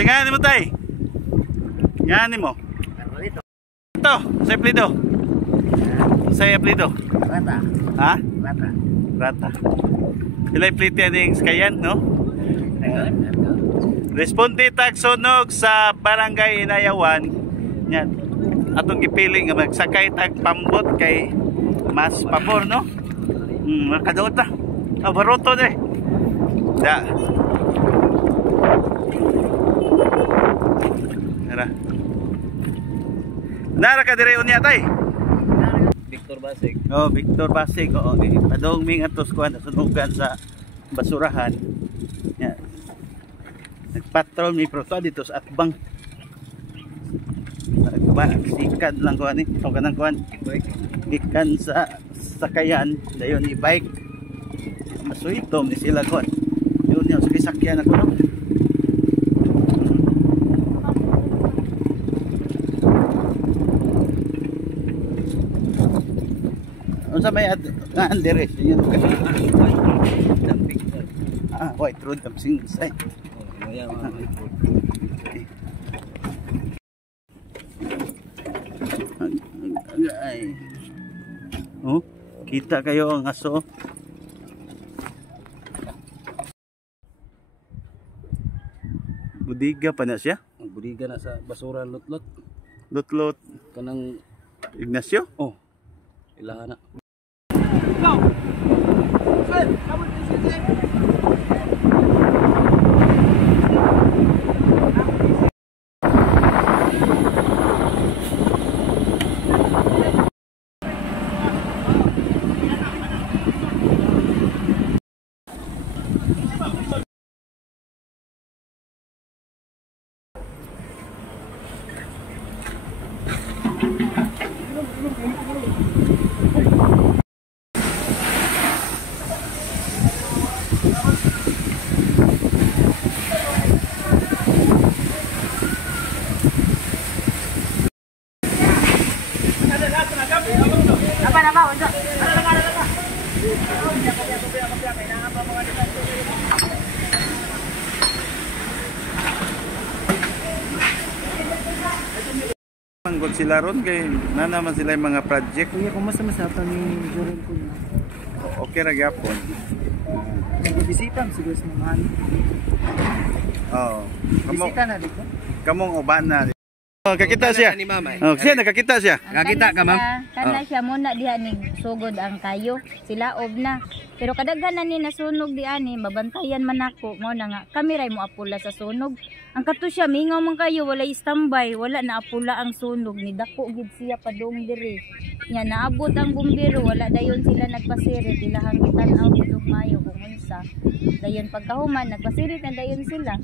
Sige mo tay. Yan mo. Ito, sa plito. Sa plito. Rata. Ha? Rata. Rata. Ilay plito yan kayan, no? Responde tag sunog sa Barangay Inayawan. Yan. Atong gipili nga magsakay tag pambot kay mas pabor, no? Makadaot na. Baroto na eh. Da. Nara ka dire unya tay. Victor Basig. Oh, Victor Basig. Oo, padong ming atos kuan sunugan sa basurahan. Yan. Nagpatrol mi pro dito sa Akbang. Sikat lang kuan ni. O kanang kuan. Ikan sa sakayan dayon i-bike. Masuitom ni sila kuan. Yun yung sakyan ako no. Sa may Anderes yun kasi White Road Dampsing say. Oh, kita kayo ang aso. Budiga pa na siya. Budiga na sa basura lot-lot. Lot-lot Kanang Ignacio? oh. Ilahan na. Manggod sila ron kay na naman sila yung mga project. Kuya, kumusta masapa ni Jorel ko na? Okay ra gyapon. Bisita siguro sa mga Oo. bisita na dito. Kamong uban na. Oh, kakita siya. Oh, siya nakakita siya. Nakakita ka, ma'am? Kana siya muna diha ning sugod ang kayo. Sila ob na. Pero kadaghanan ni nasunog di ani, mabantayan man ako. Mao na nga kamiray mo apula sa sunog. Ang kato siya mingaw man kayo, wala standby, wala na apula ang sunog ni dako gid siya padung diri. Nya naabot ang bumbero, wala dayon sila nagpasirit, ilahang gitan-aw gid mayo kung unsa. Dayon pagkahuman nagpasirit na dayon sila.